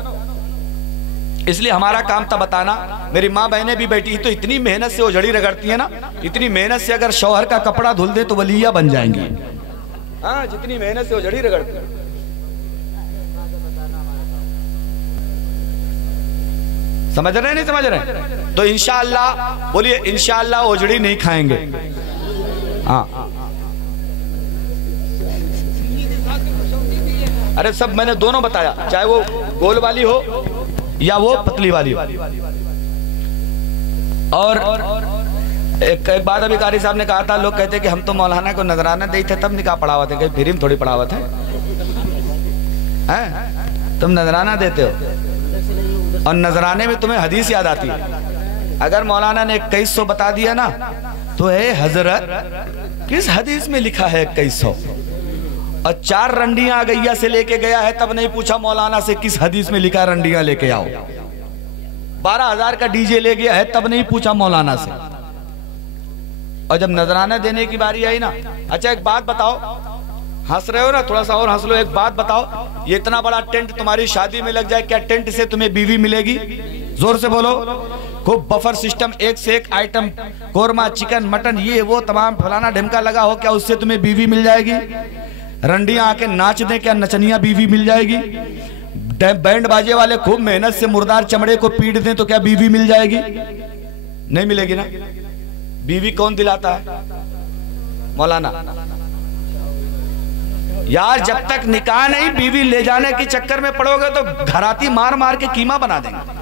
इसलिए हमारा काम था बताना। मेरी माँ बहनें भी बैठी तो इतनी मेहनत से ओझड़ी रगड़ती है ना, इतनी मेहनत से अगर शौहर का कपड़ा धुल दे तो वलिया बन जाएंगी। हाँ, जितनी मेहनत से ओझड़ी रगड़ती है। समझ रहे नहीं समझ रहे? तो इंशाअल्लाह बोलिए, इंशाअल्लाह ओजड़ी नहीं खाएंगे। हाँ, अरे सब मैंने दोनों बताया, चाहे वो गोल वाली हो या वो पतली वाली हो। और एक बात अभी कारी साहब ने कहा था, लोग कहते कि हम तो मौलाना को नजराना दे थे तब निकाह पढ़ावा थे, कहीं फ्री में थोड़ी पढ़ावा थे। तुम नजराना देते हो और नजराने में तुम्हें हदीस याद आती है। अगर मौलाना ने 2100 बता दिया ना तो है हजरत किस हदीस में लिखा है 2100? और 4 रंडियां गैया से लेके गया है तब नहीं पूछा मौलाना से किस हदीस में लिखा है रंडियां लेके आओ। 12,000 का डीजे ले गया है तब नहीं पूछा मौलाना से। और जब नजराना देने की बारी आई ना, अच्छा एक बात बताओ, हंस रहे हो ना, थोड़ा सा और हंस लो। एक बात बताओ, ये इतना बड़ा टेंट तुम्हारी शादी में लग जाए, क्या टेंट से तुम्हें बीवी मिलेगी? जोर से बोलो। खूब बफर सिस्टम, एक से एक आइटम, कोरमा, चिकन, मटन, ये वो तमाम फलाना ढिमका लगा हो, क्या उससे तुम्हें बीवी मिल जाएगी? रंडियां आके नाच दे, क्या नचनिया बीवी मिल जाएगी? बैंड बाजे वाले खूब मेहनत से मुर्दार चमड़े को पीट दें तो क्या बीवी मिल जाएगी? नहीं मिलेगी ना। बीवी कौन दिलाता है? मौलाना। यार जब तक निकाह नहीं, बीवी ले जाने के चक्कर में पड़ोगे तो घराती मार मार के कीमा बना देंगे।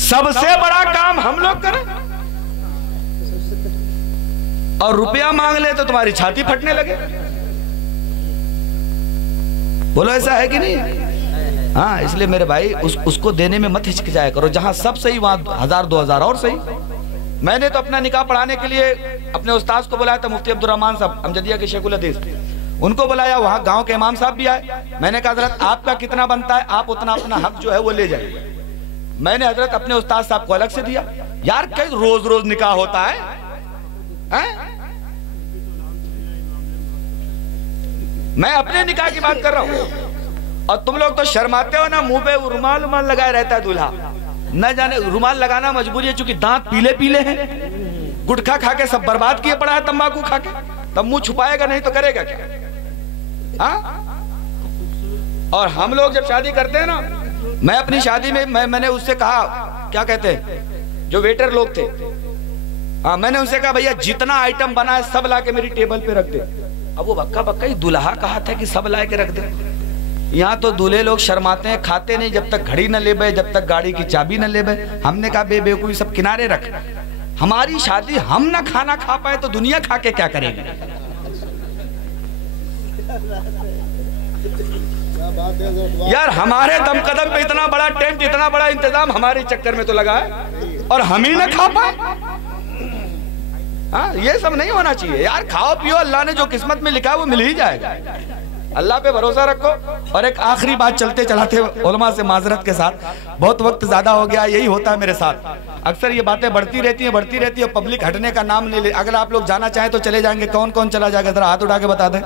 सबसे बड़ा काम हम लोग करें और रुपया मांग ले तो तुम्हारी छाती फटने लगे। बोलो ऐसा है कि नहीं? हाँ, इसलिए मेरे भाई उसको देने में मत हिचकिचाया करो। जहां सब सही वहां 1000-2000 और सही। मैंने तो अपना निकाह पढ़ाने के लिए अपने उस्ताद को बुलाया था, मुफ्ती अब्दुल रहमान साहब अमजदिया के शेखुल हदीस। उनको बुलाया, वहां गांव के इमाम साहब भी आए। मैंने कहा हजरत आपका कितना बनता है, आप उतना अपना हक जो है वो ले जाइए। मैंने हजरत अपने उस्ताद साहब को अलग से दिया। यार कई रोज रोज निकाह होता है? मैं अपने निकाह की बात कर रहा हूं और तुम लोग तो शर्माते हो ना, मुंह पे रुमाल लगाए रहता है दूल्हा। न जाने रुमाल लगाना मजबूरी है, चूंकि दांत पीले पीले हैं, गुटखा खा के सब बर्बाद किए पड़ा है, तंबाकू खा के। तब मुंह छुपाएगा नहीं तो करेगा क्या? हाँ? और हम लोग जब शादी करते हैं ना, मैं अपनी शादी में मैंने उससे कहा, क्या कहते हैं जो वेटर लोग थे, हाँ, मैंने उनसे कहा भैया जितना आइटम बना है सब ला के मेरी टेबल पे रख दे। अब वो बक्का बक्का ही दुल्हा कहा था कि सब ला के रख दे। यहाँ तो दूल्हे लोग शर्माते हैं, खाते नहीं जब तक घड़ी न ले बे, जब तक गाड़ी की चाबी न ले बे। हमने कहा बेवकूफी सब किनारे रख, हमारी शादी हम ना खाना खा पाए तो दुनिया खा के क्या करेगी? यार हमारे दमकदम पे इतना बड़ा टेंट, इतना बड़ा इंतजाम हमारे चक्कर में तो लगा है और हम ही ना खा पाए। हाँ, ये सब नहीं होना चाहिए यार। खाओ पियो, अल्लाह ने जो किस्मत में लिखा है वो मिल ही जाएगा। अल्लाह पे भरोसा रखो। और एक आखिरी बात चलते चलाते उलमा से माजरत के साथ, बहुत वक्त ज्यादा हो गया, यही होता है मेरे साथ अक्सर, ये बातें बढ़ती रहती है और पब्लिक हटने का नाम नहीं ले। अगर आप लोग जाना चाहें तो चले जाएंगे। कौन कौन चला जाएगा जरा हाथ उठा के बता दें।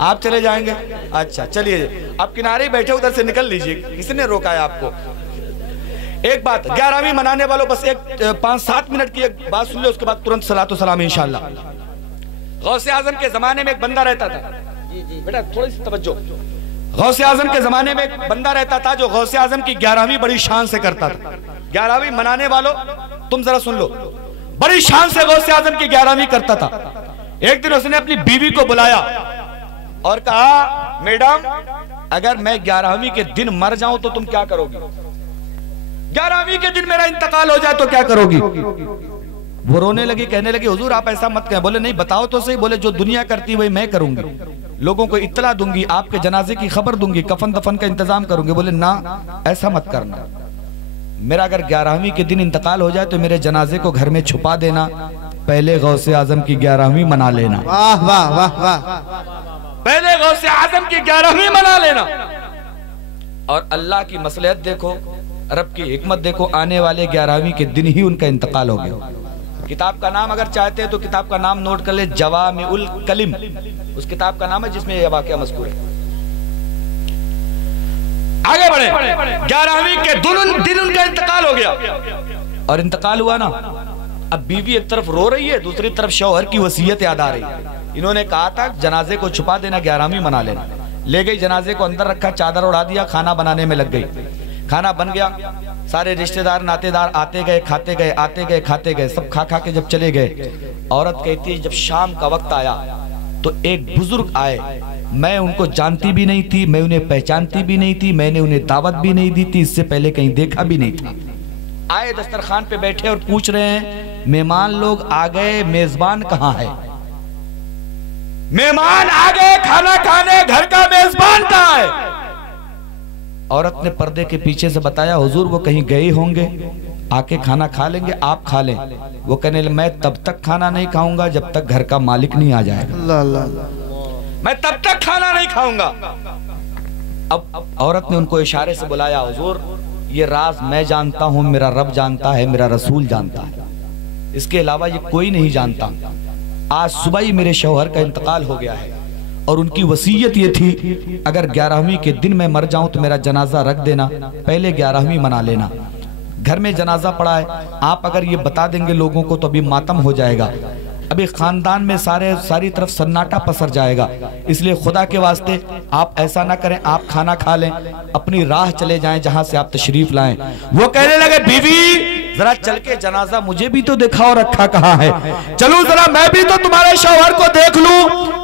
आप चले जाएंगे? अच्छा चलिए, आप किनारे बैठे उधर से निकल लीजिए, किसने रोका है आपको? एक बात, 11वीं मनाने वालों बस एक 5-7 मिनट की एक बात सुन लो, उसके बाद तुरंत सलातो सलाम इंशाअल्लाह। गौसे आजम के जमाने में एक बंदा रहता था, बेटा थोड़ी सी तवज्जो। गौसे आजम के जमाने में एक बंदा रहता था जो गौसे आजम की 11वीं बड़ी शान से करता था। 11वीं मनाने वालों तुम जरा सुन लो, बड़ी शान से गौसे आजम की 11वीं करता था। एक दिन उसने अपनी बीवी को बुलाया और कहा, मैडम अगर मैं 11वीं के दिन मर जाऊं तो तुम क्या करोगी? 11वीं के दिन मेरा इंतकाल हो जाए तो क्या करोगी? वो रोने लगी, कहने लगी हुजूर आप ऐसा मत कहें। बोले नहीं बताओ तो सही। बोले जो दुनिया करती वही मैं करूंगी, लोगों को इत्तला दूंगी, आपके जनाजे की खबर दूंगी, कफन दफन का इंतजाम करूंगी। बोले ना ऐसा मत करना, मेरा अगर 11वीं के दिन इंतकाल हो जाए तो मेरे जनाजे को घर में छुपा देना, पहले गौसे आजम की 11वीं मना लेना। वाह वाह वाह वाह, पहले गौसे आजम की 11वीं मना लेना। और अल्लाह की मसलहत देखो, रब की हिकमत देखो, आने वाले 11वीं के दिन ही उनका इंतकाल हो गया। किताब का नाम अगर चाहते हैं तो किताब का नाम नोट कर ले, जवामिउल कलिम, उस किताब का नाम है जिसमें यह वाकया मज़कूर है। आगे बढ़े, 11वीं के दिन उनका इंतकाल हो गया। और इंतकाल हुआ ना, अब बीवी एक तरफ रो रही है, दूसरी तरफ शौहर की वसीयत याद आ रही है। इन्होंने कहा था जनाजे को छुपा देना, 11वीं मना लेना। ले गई, जनाजे को अंदर रखा, चादर उड़ा दिया, खाना बनाने में लग गई। खाना बन गया, सारे रिश्तेदार नातेदार आते गए, खाते गए, आते गए, खाते गए, सब खा खा के जब चले गए, औरत कहती है जब शाम का वक्त आया तो एक बुजुर्ग आए, मैं उनको जानती भी नहीं थी, मैं उन्हें पहचानती भी नहीं थी, मैंने उन्हें दावत भी नहीं दी थी, इससे पहले कहीं देखा भी नहीं था। आए दस्तरखान पे बैठे और पूछ रहे हैं मेहमान लोग आ गए, मेजबान कहाँ है? मेहमान आ गए खाना खाने, घर का मेजबान कहाँ है? औरत ने पर्दे के पीछे से बताया हुजूर वो कहीं गए होंगे, आके खाना खा लेंगे, आप खा लें। वो कहने लगे मैं तब तक खाना नहीं खाऊंगा जब तक घर का मालिक नहीं आ जाएगा। मैं तब तक खाना नहीं खाऊंगा। अब औरत ने उनको इशारे से बुलाया, हुजूर ये राज मैं जानता हूं, मेरा रब जानता है, मेरा रसूल जानता है, इसके अलावा ये कोई नहीं जानता। आज सुबह ही मेरे शौहर का इंतकाल हो गया है और उनकी वसीयत ये थी अगर 11वीं के दिन मैं मर जाऊं तो मेरा जनाजा रख देना, पहले 11वीं मना लेना। घर में जनाजा पड़ा है, आप अगर ये बता देंगे लोगों को तो अभी मातम हो जाएगा, अभी खानदान में सारी तरफ सन्नाटा पसर जाएगा। इसलिए खुदा के वास्ते आप ऐसा ना करें, आप खाना खा लें, अपनी राह चले जाएं जहां से आप तशरीफ लाएं। वो कहने लगे बीवी जरा चल के जनाजा मुझे भी तो दिखाओ, रखा कहाँ है, चलूं जरा मैं भी तो तुम्हारे शौहर को देख लूं।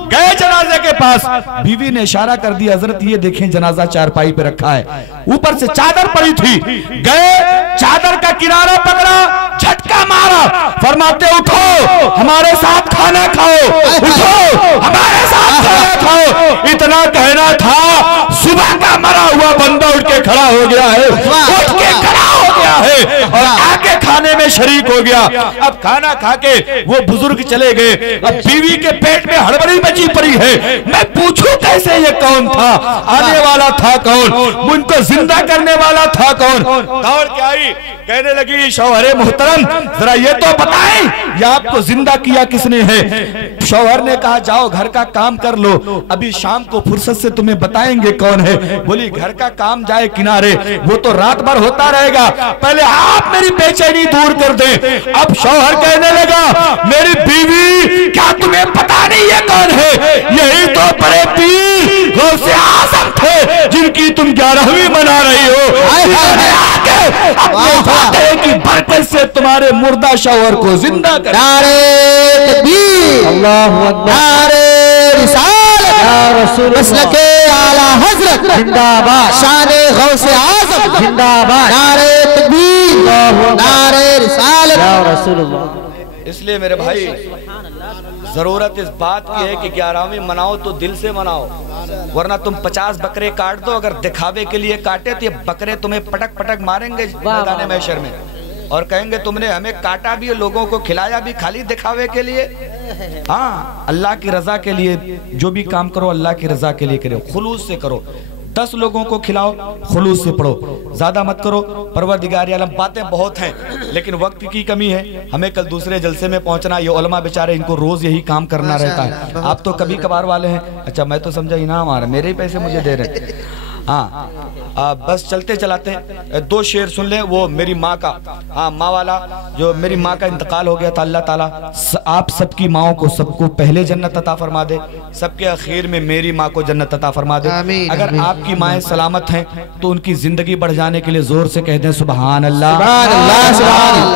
गए जनाजे के पास, बीवी ने इशारा कर दिया हजरत ये देखें जनाजा चारपाई पे रखा है, ऊपर से चादर पड़ी थी। गए चादर का किनारा पकड़ा, झटका मारा, फरमाते उठो हमारे साथ खाना खाओ, उठो हमारे साथ खाना खाओ। इतना कहना था, सुबह का मरा हुआ बंदा उठ के खड़ा हो गया है, उठ के खड़ा हो गया है और आके खाने में शरीक हो गया। अब खाना खा के वो बुजुर्ग चले गए। अब बीवी के पेट में हड़बड़ी मची पड़ी है, मैं पूछूं कैसे ये कौन था, आने वाला था कौन, उनको जिंदा करने वाला था कौन। दौड़ के आई, कहने लगी शौहरे मोहतरम जरा ये तो बताएं ये आपको जिंदा किया किसने है। शौहर ने कहा जाओ घर का काम कर लो, अभी शाम को फुर्सत से तुम्हें बताएंगे कौन है। बोली घर का काम जाए किनारे, वो तो रात भर होता रहेगा, पहले आप मेरी बेचैनी दूर कर दे। अब शौहर कहने लगा मेरी बीवी क्या तुम्हें पता नहीं है कौन है, यही तो बड़े पीर गौसे आज़म थे जिनकी तुम 11वीं मना रही हो। अपने फातिहे की बरकत से तुम्हारे मुर्दा शौहर को जिंदा कर। नारे तकबीर, अल्लाहु अकबर, नारे रिसालत, या रसूल मसलके आला हजरत जिंदाबाद, शाने गौसे आज़म जिंदाबाद, नारे तकबीर, नारे रिसालत, या रसूलुल्लाह। इसलिए मेरे भाई जरूरत इस बात की है कि 11वीं मनाओ तो दिल से मनाओ, वरना तुम 50 बकरे काट दो, अगर दिखावे के लिए काटे तो ये बकरे तुम्हें पटक पटक मारेंगे मैदान महशर में और कहेंगे तुमने हमें काटा भी, लोगों को खिलाया भी, खाली दिखावे के लिए। हाँ, अल्लाह की रजा के लिए जो भी काम करो अल्लाह की रजा के लिए करो, खुलूस से करो। 10 लोगों को खिलाओ, खुलूस से पढ़ो, ज्यादा मत करो। परवरदिगार आलम, बातें बहुत हैं लेकिन वक्त की कमी है, हमें कल दूसरे जलसे में पहुंचना। ये उलमा बेचारे इनको रोज यही काम करना रहता है, आप तो कभी कभार वाले हैं। अच्छा मैं तो समझा इनाम आ रहा है, मेरे ही पैसे मुझे दे रहे हैं। हाँ बस चलते चलाते 2 शेर सुन ले। वो मेरी माँ का, हाँ माँ वाला, जो मेरी माँ का इंतकाल हो गया था, अल्लाह ताला आप सबकी माओं को सबको पहले जन्नत अता फरमा दे, सबके आखिर में मेरी माँ को जन्नत अता फरमा दे। अगर आपकी माएँ सलामत हैं तो उनकी जिंदगी बढ़ जाने के लिए जोर से कह दें सुभान अल्लाह।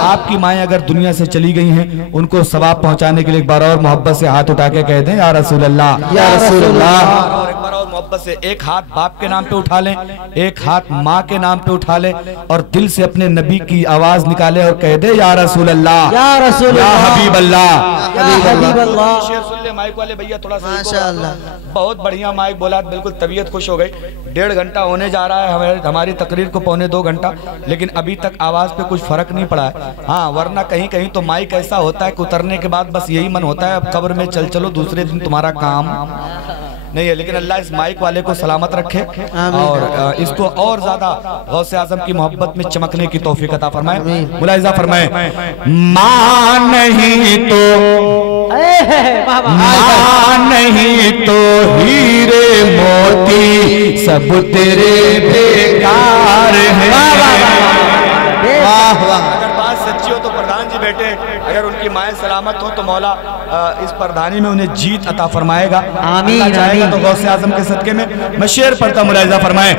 आपकी माएँ अगर दुनिया से चली गई हैं उनको सवाब पहुँचाने के लिए एक बार और मोहब्बत से हाथ उठा के कह दें या रसूल अल्लाह, या रसूल अल्लाह। और एक बार और मोहब्बत से एक हाथ बाप के नाम पे उठा लें, एक हाथ माँ के नाम पे उठा ले और दिल से अपने नबी की आवाज निकाले और कह दे या रसूल अल्लाह, या रसूल, या हबीब अल्लाह, या हबीब अल्लाह। शेर सुन ले माइक वाले भैया, थोड़ा सा माशाअल्लाह, बहुत बढ़िया माइक बोला, बिल्कुल तबीयत खुश हो गई। 1.5 घंटा होने जा रहा है हमारी तकरीर को, 1.25 घंटा, लेकिन अभी तक आवाज पे कुछ फर्क नहीं पड़ा है। हाँ वरना कहीं कहीं तो माइक ऐसा होता है कि उतरने के बाद बस यही मन होता है अब कब्र में चल चलो, दूसरे दिन तुम्हारा काम नहीं है। लेकिन अल्लाह इस माइक वाले को सलामत रखे और इसको और ज्यादा गौसे आजम की मोहब्बत में चमकने की तौफीक अता फरमाए। मुलाहिजा फरमाए, माँ नहीं तो, माँ नहीं तो हीरे मोती सब तेरे बेकार है। वाह वाह, अगर बात सच्ची हो तो प्रधान जी बैठे, अगर उनकी माएँ सलामत हो तो मौला इस प्रधानी में उन्हें जीत अता फरमाएगा, आमीन चाहेगा तो गौसे आजम के सदके में। मैं शेर पढ़ता, मुलाहिजा फरमाए,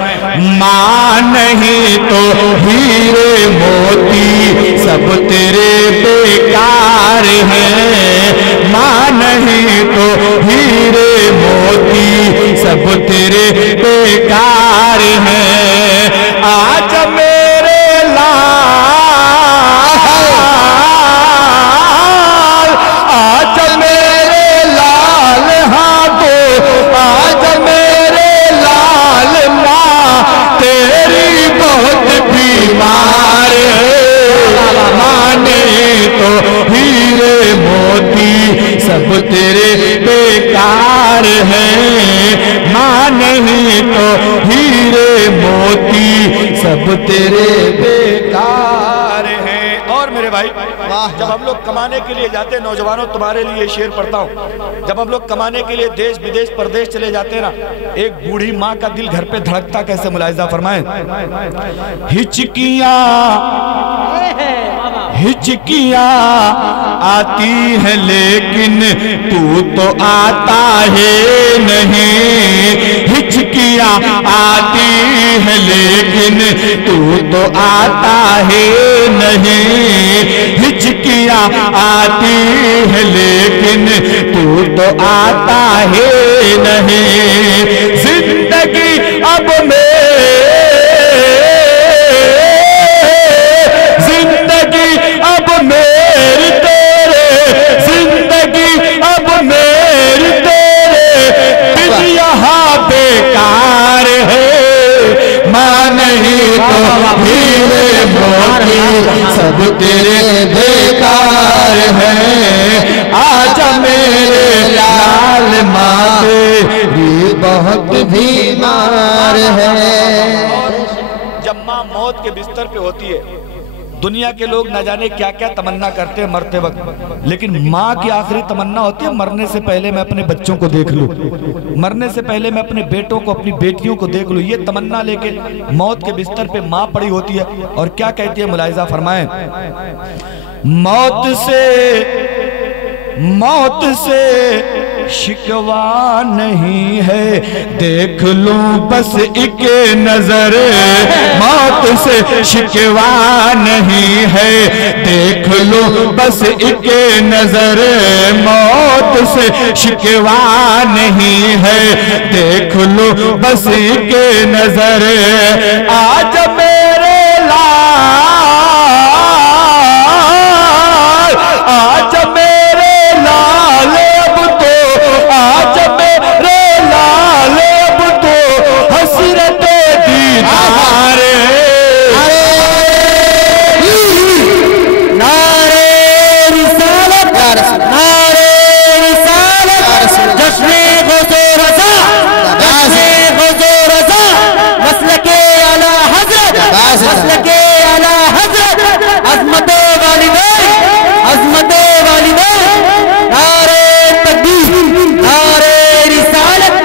माँ नहीं तो हीरे मोती सब तेरे बेकार हैं, माँ नहीं तो हीरे मोती सब तेरे बेकार हैं। आज मेरे तेरे बेकार हैं, माँ नहीं तो हीरे मोती सब तेरे बेकार हैं। और मेरे भाई भाई, जब हम लोग कमाने के लिए जाते हैं, नौजवानों तुम्हारे लिए शेर पढ़ता हूँ, जब हम लोग कमाने के लिए देश विदेश परदेश चले जाते हैं ना, एक बूढ़ी माँ का दिल घर पे धड़कता कैसे, मुलाहिजा फरमाएं। हिचकियाँ आती है लेकिन तू तो आता है नहीं, हिचकियाँ आती है लेकिन तू तो आता है नहीं, हिचकियाँ आती है लेकिन तू तो आता है नहीं। जिंदगी अब मेरी तेरे, जिंदगी अब मेरी तेरे बिन यहाँ बेकार है, माँ नहीं तो हीरे मोती सब तेरे बेकार है, आजा मेरे लाल माँ तेरी बहुत बीमार है। जब माँ मौत के बिस्तर पे होती है, दुनिया के लोग न जाने क्या क्या तमन्ना करते हैं मरते वक्त, लेकिन माँ की आखिरी तमन्ना होती है मरने से पहले मैं अपने बच्चों को देख लूं, मरने से पहले मैं अपने बेटों को अपनी बेटियों को देख लूं। ये तमन्ना लेके मौत के बिस्तर पे माँ पड़ी होती है और क्या कहती है, मुलाहिजा फरमाएं। मौत से शिकवा नहीं है, देख लूं बस एक नजर, मौत से शिकवा नहीं है, देख लूं बस एक नजर, मौत से शिकवा नहीं है, देख लूं बस एक नजर, आज मेरे लाल, आज मेरे लाल, आज मेरे लाल अब तो हसरत दीदार, नारे रिसालत, नारे रिसालत, जश्ने हुज़ूर रज़ा, जश्ने हुज़ूर रज़ा, मसलके आला हज़रत, मसलके आला हज़रत, अज़मते वालिदैन, अज़मते वालिदैन, नारे तकबीर, नारे रिसालत।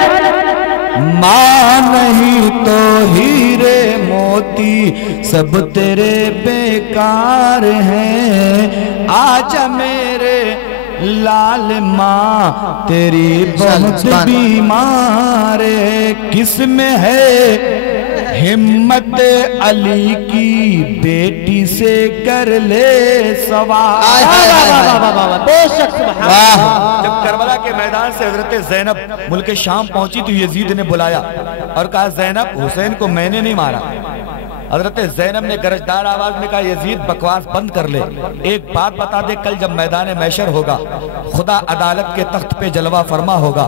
माँ नहीं तो हीरे मोती सब तेरे बेकार हैं, आजा मेरे लाल माँ तेरी बहुत बीमार है। किसमें है हिम्मत अली की बेटी से कर ले सवाल। जब करबला के मैदान से हजरत ज़ैनब मुल्क शाम पहुंची तो यजीद ने बुलाया और कहा, ज़ैनब हुसैन को मैंने नहीं मारा। हजरत ज़ैनब ने गरजदार आवाज में कहा, यजीद बकवास बंद कर ले, एक बात बता दे, कल जब मैदान मैशर होगा, खुदा अदालत के तख्त पे जलवा फरमा होगा,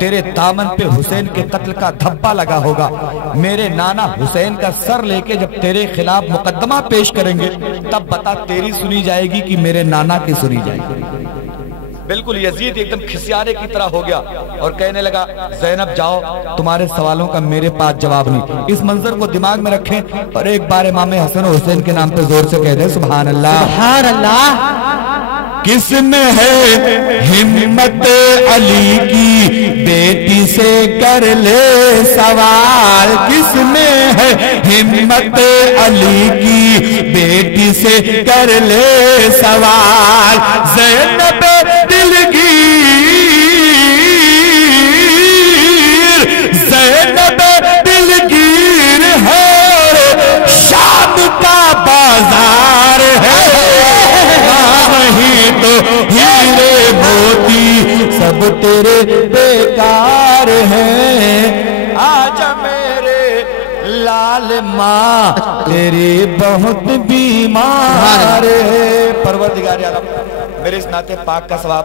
तेरे दामन पे हुसैन के कत्ल का धब्बा लगा होगा, मेरे नाना हुसैन का सर लेके जब तेरे खिलाफ मुकदमा पेश करेंगे, तब बता तेरी सुनी जाएगी कि मेरे नाना की सुनी जाएगी। बिल्कुल यजीद एकदम खिसियारे की तरह हो गया और कहने लगा, ज़ैनब जाओ, तुम्हारे सवालों का मेरे पास जवाब नहीं। इस मंजर को दिमाग में रखें और एक बार इमाम हसन और हुसैन के नाम पे जोर से कह दे, सुभान अल्लाह, सुभान अल्लाह। किसमें है हिम्मत अली की बेटी से कर ले सवाल, किसमें है हिम्मत अली की बेटी से कर ले सवाल, ज़ैनब दिलगीर, ज़ैनब दिलगीर है, शाम का बाजार है, नहीं तो हीरे मोती सब तेरे बेकार हैं, आजा मेरे लाल माँ तेरी बहुत बीमार है। परवरदिगार आलम मेरे इस नाते पाक का सवाब,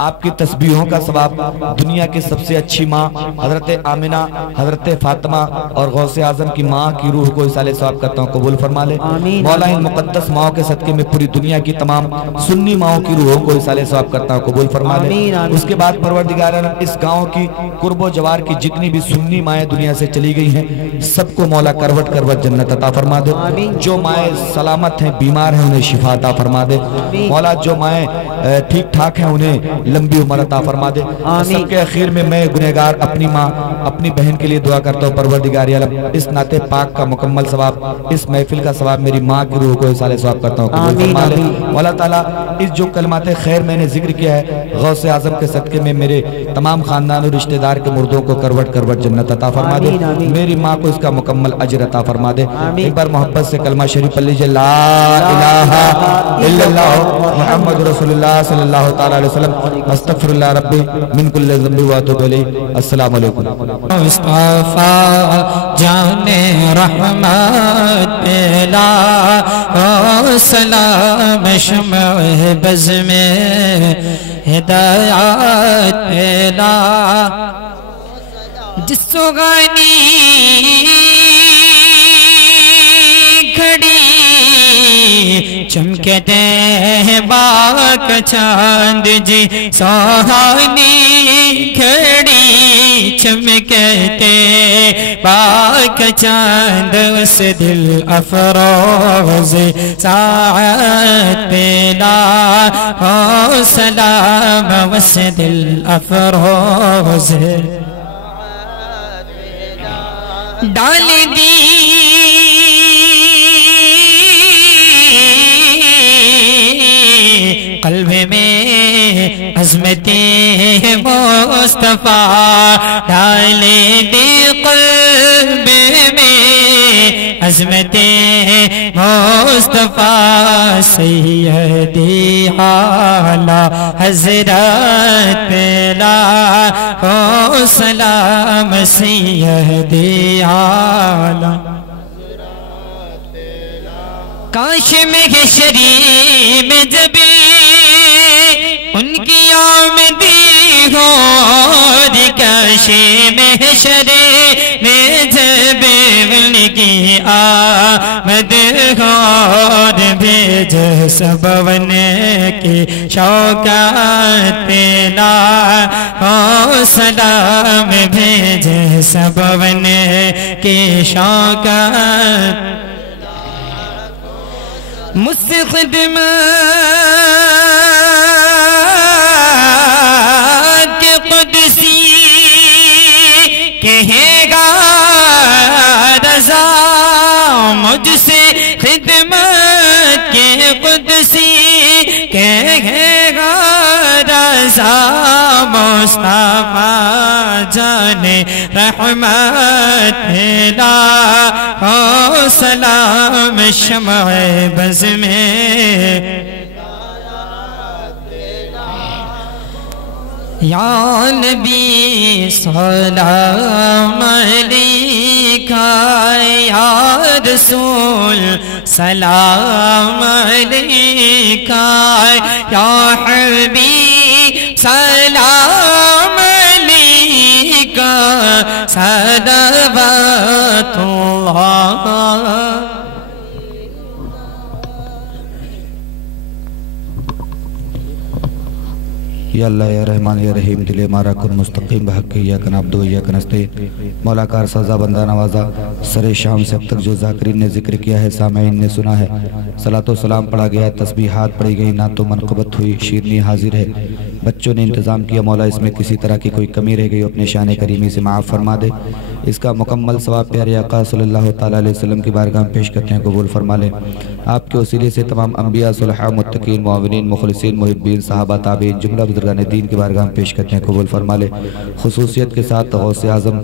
आपकी तस्बीहों का सवाब, दुनिया की सबसे अच्छी माँ हजरत आमिना, हजरत फातिमा और गौसे आजम की माँ की रूह को इसाले सवाब करता हूँ, कबूल फरमा ले। मौला इन मुकद्दस माओं के सदके में पूरी दुनिया की तमाम सुन्नी माओं की रूहों को इसाले सवाब करता हूँ, कबूल फरमा ले। उसके बाद परवरदिगार आलम इस गाँव की कुर्बो जवार की जितनी भी सुन्नी माएँ दुनिया से चली गई हैं, सबको मौला करवट करवट जन्नत अता फरमा दे। जो माएँ सलामत हैं, बीमार हैं, उन्हें शिफा अता फरमा दे मौला। जो माएँ ठीक ठाक हैं, उन्हें लंबी उम्र अता फरमा दे। सबके आखिर में मैं गुनहगार अपनी माँ, अपनी बहन के लिए दुआ करता हूँ, परवरदिगार आलम इस नाते पाक का मुकम्मल सवाब, इस महफिल का सवाब मेरी माँ की रूह को इसाले सवाब करता हूँ, कबूल फरमा ले। मौला ताला इस जो कलमाते खैर मैंने जिक्र किया है, गौसे आजम के सदके में मेरे तमाम खानदान और रिश्तेदार के मुर्दों को करवट करवट जन्नत अता फरमा दे। मेरी माँ को इसका मुकम्मल अजर अता फरमा दे। एक बार मोहब्बत से कलमा शरीफ पढ़ लीजिए, ला इलाहा इल्लल्लाह मुहम्मद रसूलुल्लाह सल्लल्लाहु तआला अलैहि वसल्लम, अस्तगफिरुल्लाह रब्बी मिन कुल्लि ज़ंबि व अतूबु इलैहि। अस्सलामु अलैकुम। मुस्तफा जाने रहमत पेला ओ सलाम शम्अ बज़ में हिदायत पेला, जिसको गानी घड़ी चमकते हैं बाग चांद जी, सोहानी घड़ी चमकते बाग चांद, उस दिल अफरोज साथ पेला हो सलाम, उस दिल अफरोज डाल दी कल्ब में अज़मते मुस्तफा, डाल दी कल्ब में अज़मते मुस्तफा, सैयदी आला हज़रत पेला हो सलाम, सैयदी आला। काश महशरी में जब उनकी आमदी हो, काश महशरे में जब उनकी आमद हो, भेज सबवन की शौकत पेला हो सलाम, भेज सबवन की शौकत, मुझसे खिदमत के कुदसी कहेगा रज़ा, मुझसे खिदमत के कुदसी कहेगा रज़ा, मुस्तफा जाने रहमत पेला हो सलाम शम्अ बज़ में, या नबी सलाम अलैका, या रसूल सलाम अलैका, या हबीब सलाम अलैका, सलावतुल्लाह। या अल्लाह या रहमान या रहीम, दिल हमारा कुन मुस्तकीम बहक या कन अब्दु या कनस्ते। मौला कार सजा बंदा नवाजा, सरे शाम से अब तक जो जाकिरीन ने जिक्र किया है, सामईन ने सुना है, सलातो सलाम पढ़ा गया, तस्बीहात पढ़ी गई, ना तो मनक़बत हुई, शीरनी हाजिर है, बच्चों ने इंतज़ाम किया। मौला इसमें किसी तरह की कोई कमी रह गई, अपने शान करीमी से माफ़ फरमा दे। इसका मुकम्मल सवाब प्यारे आका सल्लल्लाहु तआला अलैहि वसल्लम की बारगाह में पेश करते हैं, कबूल फरमा ले। आपके वसीले से तमाम अंबिया, सुलहा, मुत्तकीन, मुअव्विनीन, मुखलिसीन, मुहिब्बीन, सहाबा, ताबीन, जुमला बुज़ुर्गान दीन की बारगाह में पेश करते हैं, कबूल फरमा ले। खुसूसियत के साथ गौसे आज़म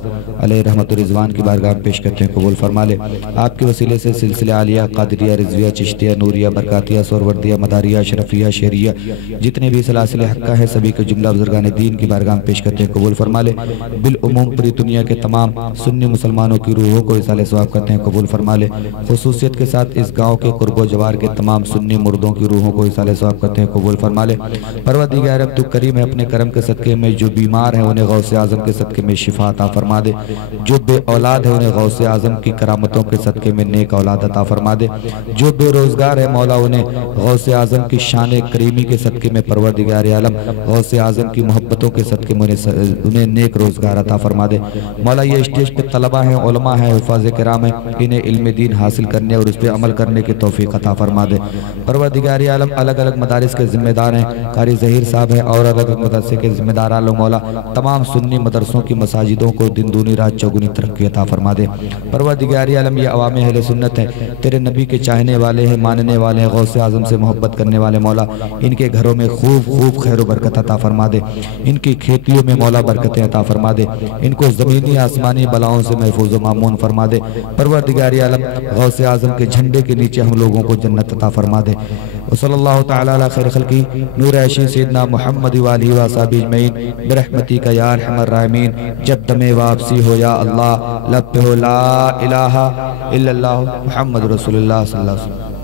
अलैहि रहमतुर रिज़वान की बारगाह में पेश करते हैं, कबूल फरमा ले। आपके वसीले से सिलसिला आलिया, क़ादिरिया, रिज़विया, चिश्तिया, नूरिया, बरकातिया, सोरवर्दिया, मदारिया, शरफिया, शेरिया, जितने भी सलासिल हक्का है, सभी के जुमला बुज़ुर्गान दीन की बारगाह में पेश करते हैं, कबूल फरमा ले। बिल उमूम पूरी दुनिया के तमाम सुन्नी मुसलमानों की रूहों को इसाले सवाब करते हैं, कबूल फरमा ले। खुसूसियत के साथ इस गाँव के सुलगो जवार के तमाम सुन्नी मुर्दों की रूहों को इसाले सवाब करते हैं, कबूल फरमा ले। परवरदिगार तू करीम है, अपने करम के सदक़े में जो बीमार हैं उन्हें गौसे आज़म के सदक़े में शिफा अता फरमा दे। जो बे औलाद है उन्हें गौसे आज़म की करामतों के सदक़े में नेक औलाद अता फरमा दे। जो बेरोज़गार है मौला उन्हें गौसे आज़म की शान करीमी के सदक़े में परवरदिगार आलम गौसे आज़म की मोहब्बतों के सदक़े में उन्हें नेक रोज़गार अता फरमा दे। मौला ये स्टेज पे तलबा हैं, उलमा हैं, हुफ़ाज़ किराम हैं, इन्हें इल्म दीन हासिल करने और उस पर अमल करने की तौफ़ीक़ अता फरमा दे। परवरदिगार आलम अलग अलग मदारिस के ज़िम्मेदार हैं, कारी ज़हीर साहब हैं और अलग अलग मदरसे के ज़िम्मेदार आलम मौला तमाम सुन्नी मदरसों की मसाजिदों को दिन दूनी रात चौगुनी तरक्की अता फरमा दे। परवरदिगार आलम ये अवाम अहले सुन्नत हैं, तेरे नबी के चाहने वाले हैं, मानने वाले हैं, गौसे आज़म से मोहब्बत करने वाले मौला इनके घरों में खूब खूब खैर व बरकत अता फरमा दे। इनकी खेतियों में मौला बरकतें अता फरमा दे। इनको ज़मीनी आसमानी बलाओं से महफूज व मामून फरमा दे। परवरदिगार आलम गौसे आज़म के झंडे के नीचे हम लोगों को जन्नत अता फरमा दे। सल्लल्लाहु तआला अला खैर खल्की नूर ऐशी सैयदना मुहम्मद व आलिहि व असहाबी अजमईन बिरहमतिका या अरहमर राहिमीन। जब दमे वापसी हो या अल्लाह लब पे हो ला इलाहा इल्लल्लाह मुहम्मद रसूलुल्लाह सल्लल्लाहु अलैहि वसल्लम।